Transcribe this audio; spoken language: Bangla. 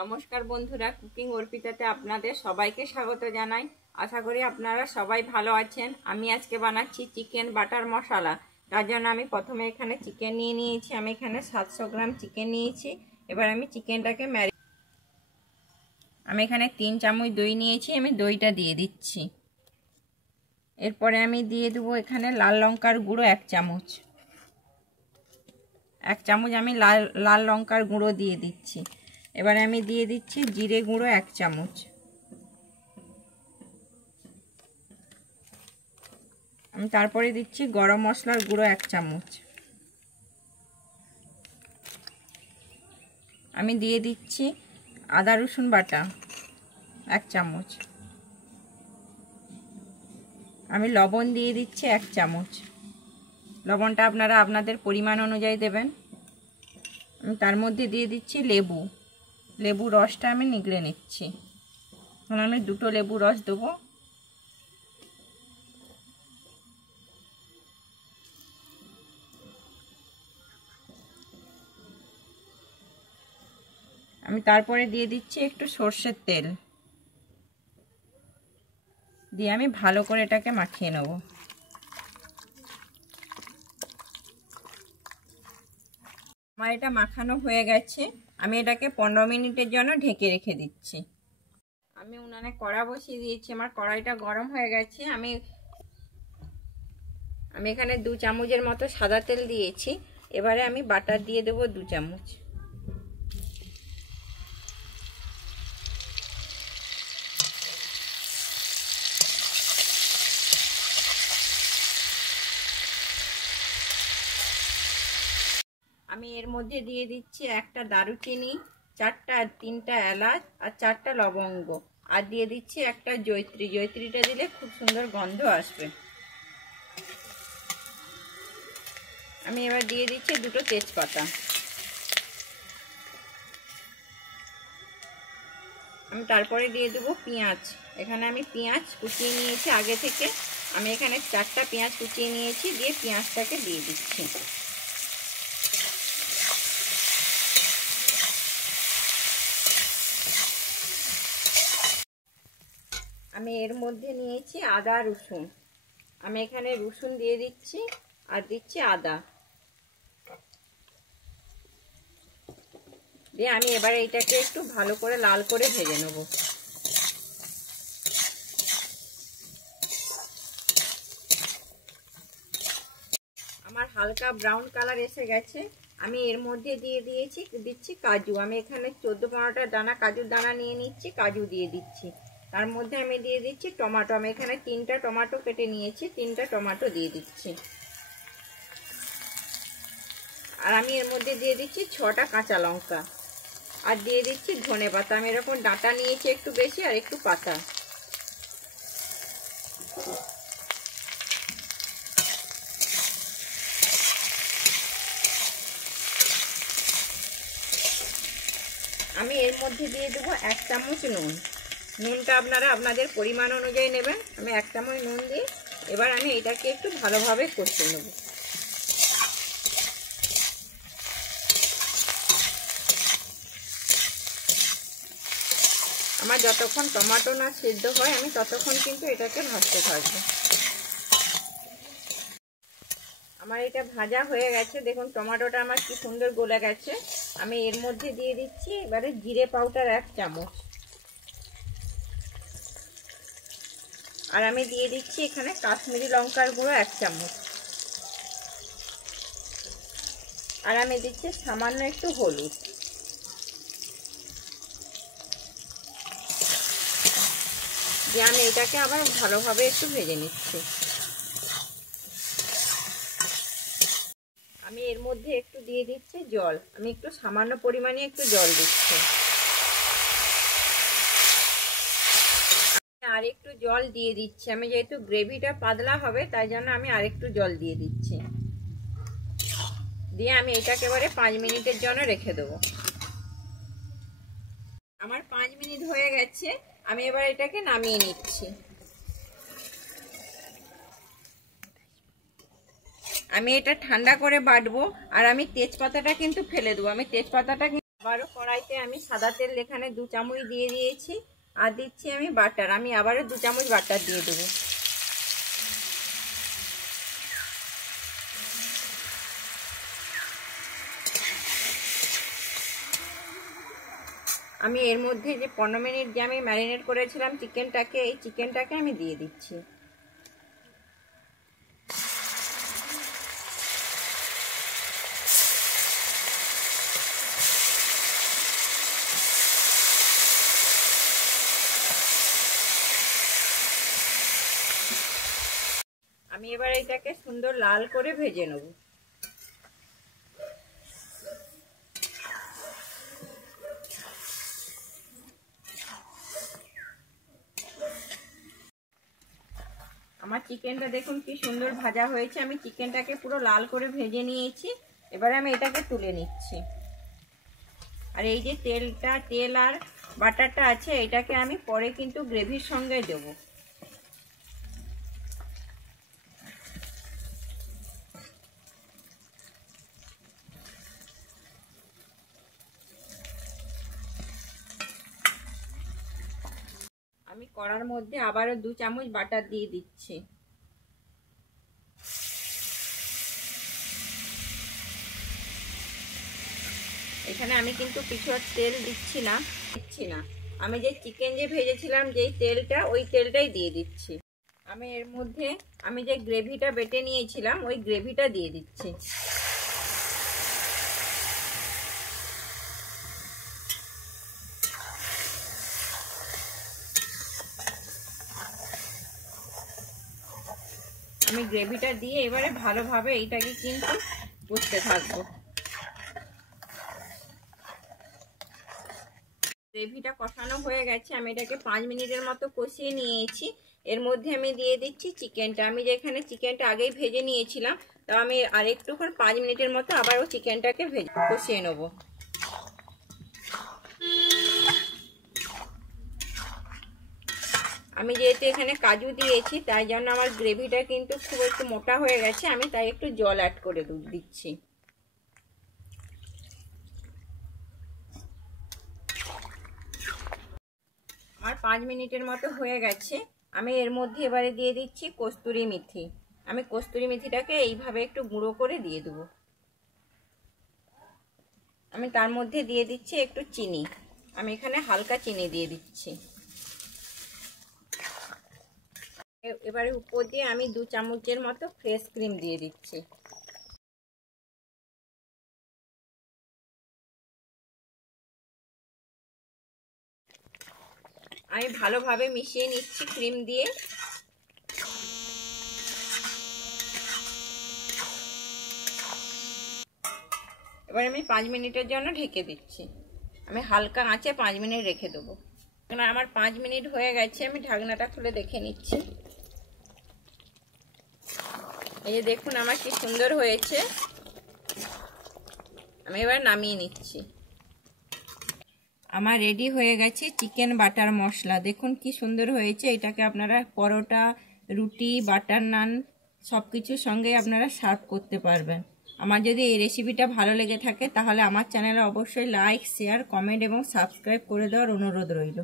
নমস্কার বন্ধুরা, কুকিং অর্পিতাতে আপনাদের সবাইকে স্বাগত জানাই। আশা করি আপনারা সবাই ভালো আছেন। আমি আজকে বানাচ্ছি চিকেন বাটার মশলা। তার জন্য আমি প্রথমে এখানে চিকেন নিয়ে নিয়েছি। আমি এখানে 700 গ্রাম চিকেন নিয়েছি। এবার আমি চিকেনটাকে আমি এখানে 3 চামচ দই নিয়েছি। আমি দইটা দিয়ে দিচ্ছি। এরপরে আমি দিয়ে দেবো এখানে লাল লঙ্কার গুঁড়ো 1 চামচ। 1 চামচ আমি লাল লঙ্কার গুঁড়ো দিয়ে দিচ্ছি। এবারে আমি দিয়ে দিচ্ছি জিরে গুঁড়ো 1 চামচ। আমি তারপরে দিচ্ছি গরম মশলার গুঁড়ো 1 চামচ। আমি দিয়ে দিচ্ছি আদা রসুন বাটা 1 চামচ। আমি লবণ দিয়ে দিচ্ছি 1 চামচ। লবণটা আপনারা আপনাদের পরিমাণ অনুযায়ী দেবেন। আমি তার মধ্যে দিয়ে দিচ্ছি লেবু রসটা আমি নিগড়ে নিচ্ছি। এখন আমি 2টো লেবু রস দেবো। আমি তারপরে দিয়ে দিচ্ছি একটু সর্ষের তেল দিয়ে আমি ভালো করে এটাকে মাখিয়ে নেব। আমার এটা মাখানো হয়ে গেছে। আমি এটাকে 15 মিনিটের জন্য ঢেকে রেখে দিচ্ছি। আমি উনানে কড়া বসিয়ে দিয়েছি। আমার কড়াইটা গরম হয়ে গেছে। আমি এখানে 2 চামচের মতো সাদা তেল দিয়েছি। এবারে আমি বাটার দিয়ে দেবো 2 চামচ। আমি এর মধ্যে দিয়ে দিচ্ছি একটা দারুচিনি, 3টা এলাচ আর 4টা লবঙ্গ, আর দিয়ে দিচ্ছি একটা জয়িত্রীটা দিলে খুব সুন্দর গন্ধ আসবে। আমি এবার দিয়ে দিচ্ছি 2টো তেজপাতা। আমি তারপরে দিয়ে দেবো পেঁয়াজ। এখানে আমি পেঁয়াজ কুচিয়ে নিয়েছি আগে থেকে। আমি এখানে 4টা পেঁয়াজ কুচিয়ে নিয়েছি, দিয়ে পেঁয়াজটাকে দিয়ে দিচ্ছি। আমি এর মধ্যে নিয়েছি আদা রসুন। আমি এখানে রসুন দিয়ে দিচ্ছি আর দিচ্ছি আদা দিয়ে আমি এবারে এটাকে একটু ভালো করে লাল করে ভেজে নেব। আমার হালকা ব্রাউন কালার এসে গেছে। আমি এর মধ্যে দিচ্ছি কাজু। আমি এখানে 14-15টা দানা কাজুর দানা নিয়ে নিচ্ছি, কাজু দিয়ে দিচ্ছি। তার মধ্যে আমি দিয়ে দিচ্ছি টমেটো। আমি এখানে 3টা টমেটো কেটে নিয়েছি, 3টা টমেটো দিয়ে দিচ্ছি। আর আমি এর মধ্যে দিয়ে দিচ্ছি 6টা কাঁচা লঙ্কা, আর দিয়ে দিচ্ছি ধনে পাতা। আমি এরকম ডাঁটা নিয়েছি একটু বেশি আর একটু পাতা। আমি এর মধ্যে দিয়ে দেবো 1 চামচ নুন। নুনটা আপনারা আপনাদের পরিমাণ অনুযায়ী নেবেন। আমি 1 চামচ নুন দিয়ে এবার আমি এটাকে একটু ভালোভাবে কষিয়ে নেব। আমার যতক্ষণ টমেটো না সিদ্ধ হয় আমি ততক্ষণ কিন্তু এটাকে ভাজতে থাকবো। আমার এটা ভাজা হয়ে গেছে। দেখুন টমেটোটা আমার কি সুন্দর গলে গেছে। আমি এর মধ্যে দিয়ে দিচ্ছি এবারে জিরে পাউডার 1 চামচ, আর আমি দিয়ে দিচ্ছি এখানে কাশ্মীরি লঙ্কার গুঁড়ো 1 চামচ, আর আমি দিচ্ছি সামান্য একটু হলুদ। দিয়ে আমি এটাকে আবার ভালোভাবে একটু ভেজে নিচ্ছি। আমি এর মধ্যে একটু দিয়ে দিচ্ছি জল। আমি একটু সামান্য পরিমাণে একটু জল দিচ্ছি। আর একটু জল দিয়ে দিচ্ছি। আমি যেহেতু গ্রেভিটা পাতলা হবে তাই জন্য আমি আরেকটু জল দিয়ে দিচ্ছি। দিয়ে আমি এটাকে এবারে 5 মিনিটের জন্য রেখে দেবো। আমার 5 মিনিট হয়ে গেছে। আমি এবার এটাকে নামিয়ে নিচ্ছি। আমি এটা ঠান্ডা করে বাটবো, আর আমি তেজপাতাটা কিন্তু ফেলে দেবো। আমি তেজপাতাটা আবারও কড়াইতে আমি সাদা তেল এখানে 2 চামচ দিয়ে দিয়েছি, আর দিচ্ছি আমি বাটার। আমি আবারও 2 চামচ বাটার দিয়ে দেবো। আমি এর মধ্যে যে 15 মিনিট যে আমি ম্যারিনেট করেছিলাম চিকেনটাকে, এই চিকেনটাকে আমি দিয়ে দিচ্ছি। আমি এবার এটাকে সুন্দর লাল করে ভেজে নেব। আমার চিকেনটা দেখুন কি সুন্দর ভাজা হয়েছে। আমি চিকেনটাকে পুরো লাল করে ভেজে নিয়েছি। এবারে আমি এটাকে তুলে নিচ্ছি। আর এই যে তেল আর বাটারটা আছে, এটাকে আমি পরে কিন্তু গ্রেভির সঙ্গে দেবো। আমি কড়ার মধ্যে আবারও 2 চামচ বাটার দিয়ে দিচ্ছি। এখানে আমি কিন্তু কিছু আর তেল দিচ্ছি না। আমি যে চিকেন যে ভেজেছিলাম যেই তেলটা, ওই তেলটাই দিয়ে দিচ্ছি। আমি এর মধ্যে আমি যে গ্রেভিটা বেটে নিয়েছিলাম ওই গ্রেভিটা দিয়ে দিচ্ছি। আমি গ্রেভিটা দিয়ে এবারে ভালোভাবে এইটাকে কিন্তু কষতে থাকবো। গ্রেভিটা কষানো হয়ে গেছে। আমি এটাকে 5 মিনিটের মতো কষিয়ে নিয়েছি। এর মধ্যে আমি দিয়ে দিচ্ছি চিকেনটা। আমি যেখানে চিকেনটা আগেই ভেজে নিয়েছিলাম, তো আমি আরেকটুক্ষণ 5 মিনিটের মতো আবারও চিকেনটাকে কষিয়ে নেব। আমি যেহেতু এখানে কাজু দিয়েছি, তাই জন্য আমার গ্রেভিটা কিন্তু খুব একটু মোটা হয়ে গেছে। আমি তাই একটু জল অ্যাড করে দিচ্ছি। আমার 5 মিনিটের মতো হয়ে গেছে। আমি এর মধ্যে এবারে দিয়ে দিচ্ছি কস্তুরি মেথি। আমি কস্তুরি মেথিটাকে এইভাবে একটু গুঁড়ো করে দিয়ে দেবো। আমি তার মধ্যে দিয়ে দিচ্ছি একটু চিনি। আমি এখানে হালকা চিনি দিয়ে দিচ্ছি। এবারে উপর দিয়ে আমি 2 চামচের মতো ফ্রেশ ক্রিম দিয়ে দিচ্ছি। আমি ভালোভাবে মিশিয়ে নিচ্ছি ক্রিম দিয়ে। এবার আমি 5 মিনিটের জন্য ঢেকে দিচ্ছি। আমি হালকা আঁচে 5 মিনিট রেখে দেবো। আমার 5 মিনিট হয়ে গেছে। আমি ঢাকনাটা খুলে দেখে নিচ্ছি। এই যে দেখুন আমার কি সুন্দর হয়েছে। আমি এবার নামিয়ে নিচ্ছি। আমার রেডি হয়ে গেছে চিকেন বাটার মশলা। দেখুন কি সুন্দর হয়েছে। এটাকে আপনারা পরোটা, রুটি, বাটার নান সব কিছুর সঙ্গে আপনারা সার্ভ করতে পারবেন। আমার যদি এই রেসিপিটা ভালো লেগে থাকে তাহলে আমার চ্যানেলে অবশ্যই লাইক, শেয়ার, কমেন্ট এবং সাবস্ক্রাইব করে দেওয়ার অনুরোধ রইল।